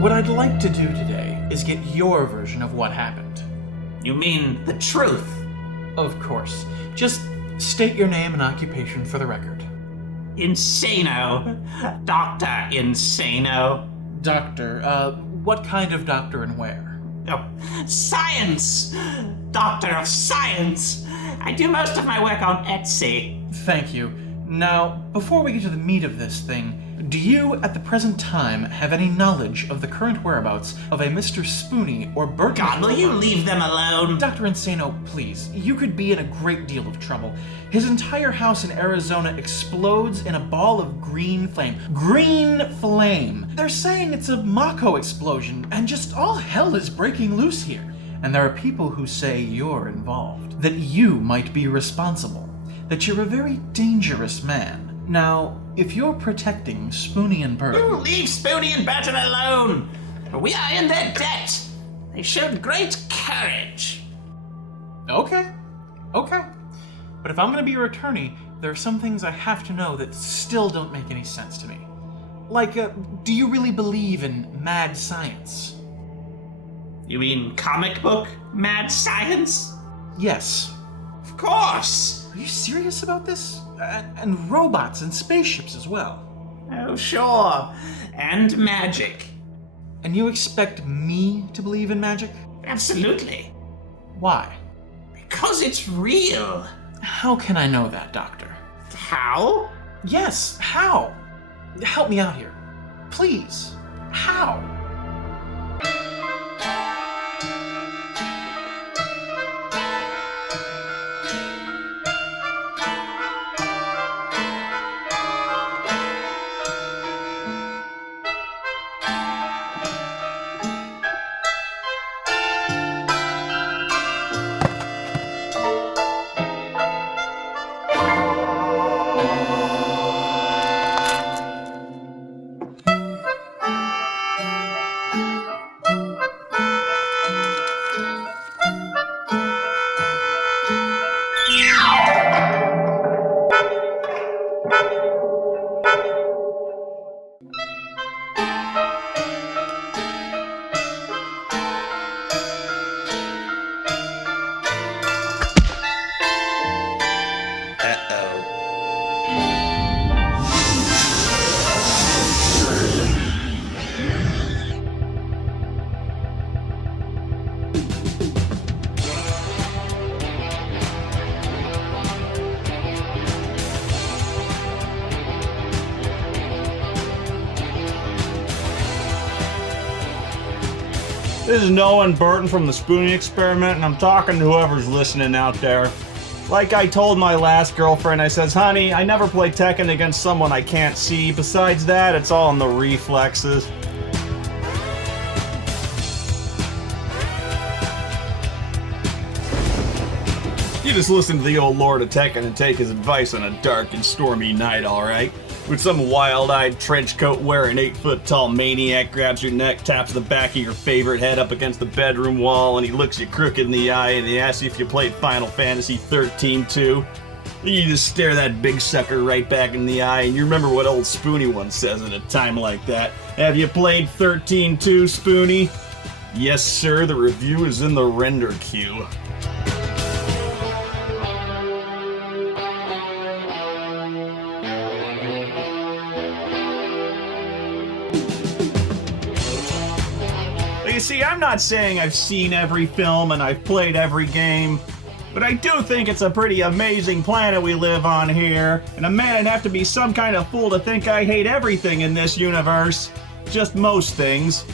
What I'd like to do today is get your version of what happened. You mean the truth? Of course. Just state your name and occupation for the record. Insano. Dr. Insano. Doctor, what kind of doctor and where? Oh, science! Doctor of Science! I do most of my work on Etsy. Thank you. Now, before we get to the meat of this thing, do you, at the present time, have any knowledge of the current whereabouts of a Mr. Spoony or Bert? God, will you leave them alone? Dr. Insano, please. You could be in a great deal of trouble. His entire house in Arizona explodes in a ball of green flame. Green flame! They're saying it's a Mako explosion, and just all hell is breaking loose here. And there are people who say you're involved, that you might be responsible, that you're a very dangerous man. Now, if you're protecting Spoony and Bert... You leave Spoony and Burton alone! We are in their debt! They showed great courage. Okay. But if I'm gonna be your attorney, there are some things I have to know that still don't make any sense to me. Like, do you really believe in mad science? You mean comic book mad science? Yes. Of course! Are you serious about this? And robots and spaceships as well. Oh, sure. And magic. And you expect me to believe in magic? Absolutely. Why? Because it's real. How can I know that, Doctor? How? Yes, how? Help me out here. Please. How? This is Noah and Burton from the Spoony Experiment, and I'm talking to whoever's listening out there. Like I told my last girlfriend, I says, honey, I never play Tekken against someone I can't see. Besides that, it's all in the reflexes. You just listen to the old Lord of Tekken and take his advice on a dark and stormy night, alright? With some wild-eyed, trench-coat-wearing, 8-foot-tall maniac grabs your neck, taps the back of your favorite head up against the bedroom wall, and he looks you crooked in the eye and he asks you if you played Final Fantasy 13 too. You just stare that big sucker right back in the eye, and you remember what old Spoony once says at a time like that. Have you played 13 too, Spoony? Yes, sir, the review is in the render queue. You see, I'm not saying I've seen every film and I've played every game, but I do think it's a pretty amazing planet we live on here, and a man'd have to be some kind of fool to think I hate everything in this universe. Just most things.